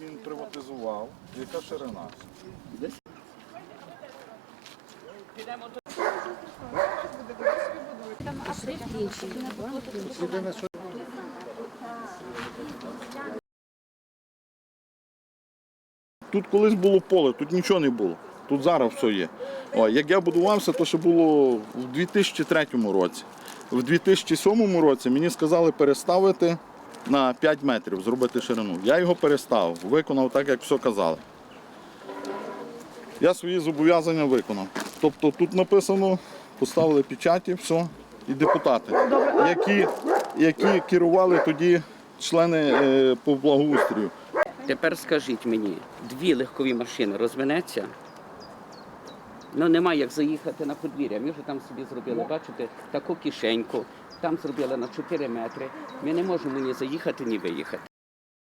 він приватизував, яка ширина. Тут колись було поле, тут нічого не було. Тут зараз все є. О, як я будувався, то ще було в 2003 році. В 2007 році мені сказали переставити на 5 метрів, зробити ширину. Я його переставив, виконав так, як все казали. Я свої зобов'язання виконав. Тобто тут написано, поставили печаті, все, і депутати, які, які керували тоді члени е, по благоустрою. Тепер скажіть мені, дві легкові машини розминеться? Ну немає як заїхати на подвір'я. Ми вже там собі зробили, бачите, таку кишеньку, там зробили на 4 метри. Ми не можемо ні заїхати, ні виїхати.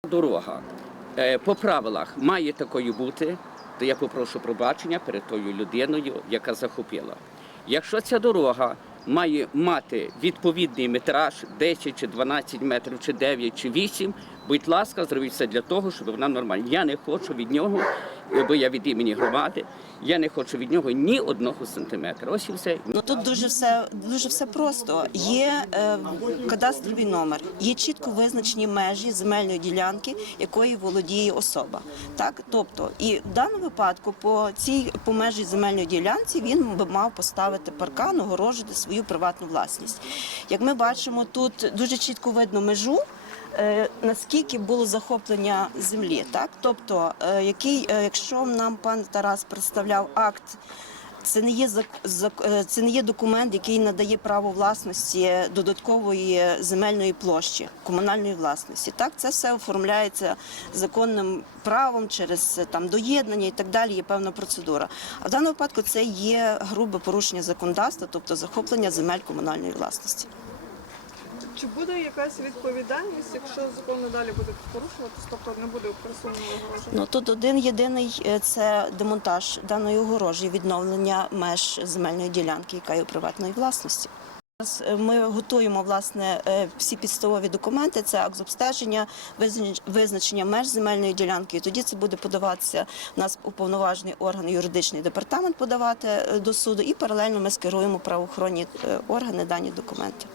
Дорога е, по правилах має такою бути, то я попрошу пробачення перед тою людиною, яка захопила. Якщо ця дорога має мати відповідний метраж 10 чи 12 метрів, чи 9, чи 8, будь ласка, зробіть все для того, щоб вона нормальна. Я не хочу від нього, бо я від імені громади, я не хочу від нього ні одного сантиметра. Ось і все. Ну тут дуже все дуже все просто. Є е, кадастровий номер, є чітко визначені межі земельної ділянки, якою володіє особа. Так, тобто, і в даному випадку по цій по межі земельної ділянці він би мав поставити паркан, огорожити свою приватну власність. Як ми бачимо, тут дуже чітко видно межу. Наскільки було захоплення землі, так тобто, е, який, е, якщо нам пан Тарас представляв акт це не є е, це не є документ, який надає право власності додаткової земельної площі комунальної власності. Так, це все оформляється законним правом через там доєднання і так далі. Є певна процедура. А в даному випадку це є грубе порушення законодавства, тобто захоплення земель комунальної власності. Чи буде якась відповідальність, якщо закон надалі буде порушуватись, тобто не буде присунено огороження? Ну тут один єдиний е, це демонтаж даної огорожі, відновлення меж земельної ділянки, яка є у приватної власності. Е, Ми готуємо власне е, всі підставові документи. Це акт обстеження, визначення меж земельної ділянки. І тоді це буде подаватися в нас уповноважений орган, юридичний департамент подавати до суду, і паралельно ми скеруємо правоохоронні органи дані документи.